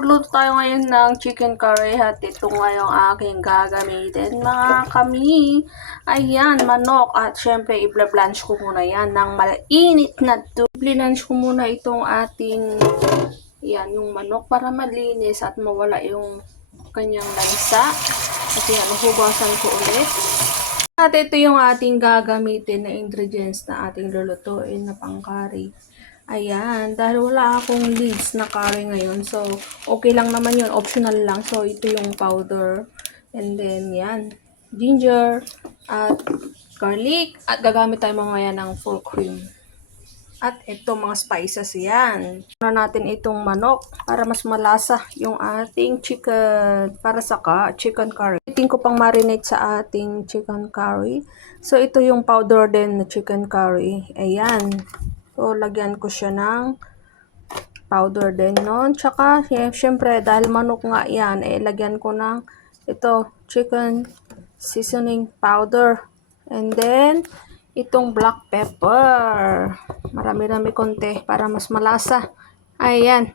Magluluto tayo ngayon ng chicken curry at ito ngayong aking gagamitin mga kami. Ayan, manok at syempre i-blanch ko muna yan ng mainit na tubig. I-blanch ko muna itong ating, yan, yung manok para malinis at mawala yung kanyang lansa. At yan, hugasan ko ulit. At ito yung ating gagamitin na ingredients na ating lulutuin na pang curry. Ayan, dahil wala akong leaves na curry ngayon. So, okay lang naman yun. Optional lang. So, ito yung powder. And then, yan. Ginger at garlic. At gagamit tayo mamaya ng full cream. At ito, mga spices yan. Ano natin itong manok para mas malasa yung ating chicken. Para sa chicken curry. Itin ko pang marinate sa ating chicken curry. So, ito yung powder din na chicken curry. Ayan. So, lagyan ko siya ng powder din nun. Tsaka, syempre, dahil manok nga yan, lagyan ko ng ito, chicken seasoning powder. And then, itong black pepper. Marami-rami konti para mas malasa. Ayan.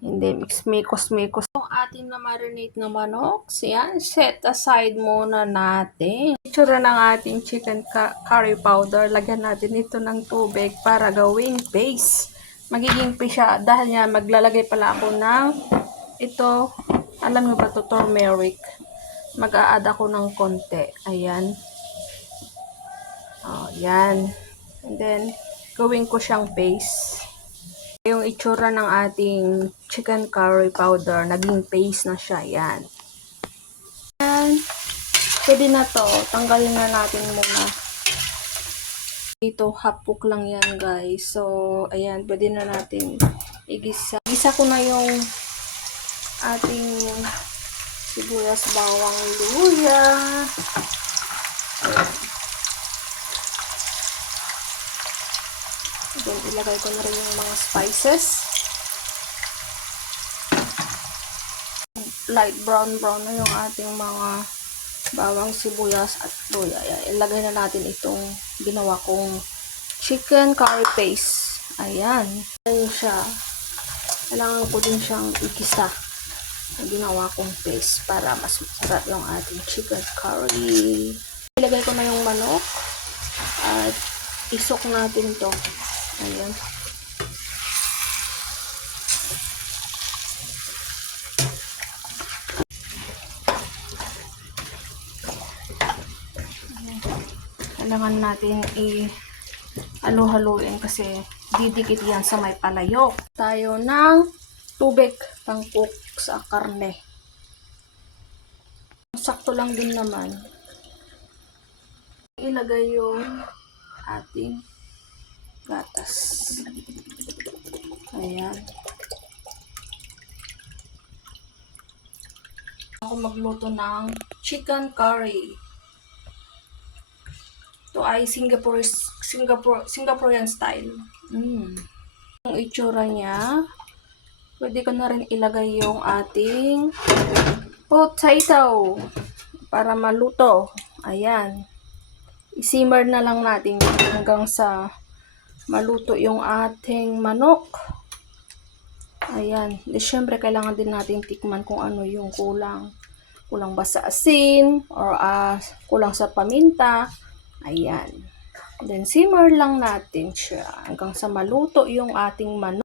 Hindi, mix-mikos-mikos. Yung ating na-marinate na manok, yan, set aside muna natin. Itsura ng ating chicken curry powder, lagyan natin ito ng tubig para gawing paste. Magiging paste siya dahil nga maglalagay pala ako ng ito, alam mo ba ito, turmeric. Mag-a-add ako ng konti. Ayan. Oh, yan. And then, gawin ko siyang paste. Yung itsura ng ating chicken curry powder, naging paste na siya. Yan. Yan. Pwede na to. Tanggalin na natin muna. Dito, hapok lang yan, guys. So, ayan. Pwede na natin igisa. Igisa ko na yung ating sibuyas, bawang, luya. Ayan. Then, ilagay ko na rin yung mga spices. Light brown na yung ating mga bawang, sibuyas at luya. Ayan. Ilagay na natin itong ginawa kong chicken curry paste. Ayan. Ayan siya. Kailangan ko din siyang igisa. Ginawa kong paste para mas masarap yung ating chicken curry. Ilagay ko na yung manok at isok natin to. Ayan. Kailangan natin halo-haluin kasi didikit yan sa may palayok. Tayo ng tubig pang cook sa karne. Sakto lang din naman. Ilagay yung ating gatas. Ayan. Ako magluto ng chicken curry. Ito ay Singaporean style. Yung itsura niya, pwede ko na rin ilagay yung ating potato para maluto. Ayan. I-simmer na lang natin hanggang sa maluto yung ating manok. Ayan. Siyempre, kailangan din natin tikman kung ano yung kulang. Kulang ba sa asin or kulang sa paminta. Ayan. Then, simmer lang natin siya hanggang sa maluto yung ating manok.